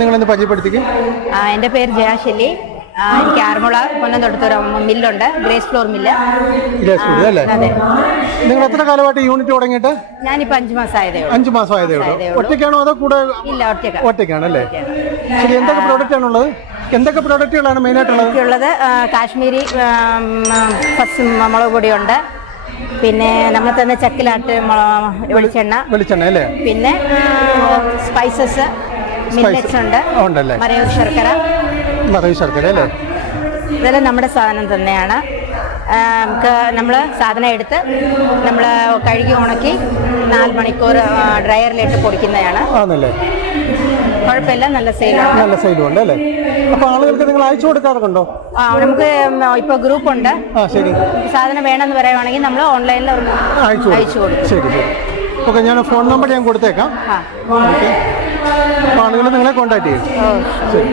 നിങ്ങളൊന്ന് പരിചയപ്പെടുത്തിക്കും? എന്റെ പേര് ജയാശലി എനിക്ക് ആറന്മുള കൊല്ലം തൊട്ടത്തൊരു മില്ലുണ്ട് ഗ്രേസ് ഫ്ലോർ മില്ല്. നിങ്ങൾ എത്ര കാലമായിട്ട് യൂണിറ്റ് തുടങ്ങിയിട്ട്? ഞാനിപ്പോ അഞ്ചു മാസമായതേ അഞ്ചു മാസമായതേ ഉള്ളൂ. ഒറ്റയ്ക്കാണോ അതോ കൂടെ ഇല്ല ഒറ്റയ്ക്ക് ഒറ്റയ്ക്കാണ്. അല്ലേ ശരി എന്തൊക്കെ പ്രോഡക്റ്റ് ആണുള്ളത്? എന്തൊക്കെ പ്രോഡക്റ്റുകളാണ് മെയിൻ ആയിട്ടുള്ളത്? ഉള്ളത് കാശ്മീരി മുളക് പൊടിയുണ്ട്. പിന്നെ നമ്മൾ തന്നെ ചക്കിലാട്ട് വെളിച്ചെണ്ണ. വെളിച്ചെണ്ണ അല്ലേ? പിന്നെ സ്പൈസസ്. മില്ലറ്റ്സ് ഉണ്ട് ഉണ്ടല്ലേ? മരയൂർ ശർക്കര. നിറയെ ശർക്കര അല്ലേ? ഇതെല്ലാം നമ്മുടെ സാധനം തന്നെയാണ്. നമുക്ക് നമ്മൾ സാധനം എടുത്ത് നമ്മൾ കഴുകി ഉണക്കി നാല് മണിക്കൂർ ഡ്രയറിലിട്ട് പൊടിക്കുന്നതാണ്. ആണല്ലേ? കുഴപ്പമില്ല നല്ല സെയിലാണ്. നല്ല സെയിലും ഉണ്ട് അല്ലേ? അപ്പൊ ആളുകൾക്ക് നിങ്ങൾ അയച്ചു കൊടുക്കാറുണ്ടോ? ആ നമുക്ക് ഇപ്പോൾ ഗ്രൂപ്പ് ഉണ്ട് ആ ശരി. സാധനം വേണമെന്ന് പറയുവാണെങ്കിൽ നമ്മൾ ഓൺലൈനിൽ അയച്ചു കൊടുക്കും. ശരി ശരി. ഓക്കെ ഞാൻ ഫോൺ നമ്പർ ഞാൻ കൊടുത്തേക്കാം. ആ. ആളുകൾ നിങ്ങളെ കോൺടാക്ട് ചെയ്യും. ശരി.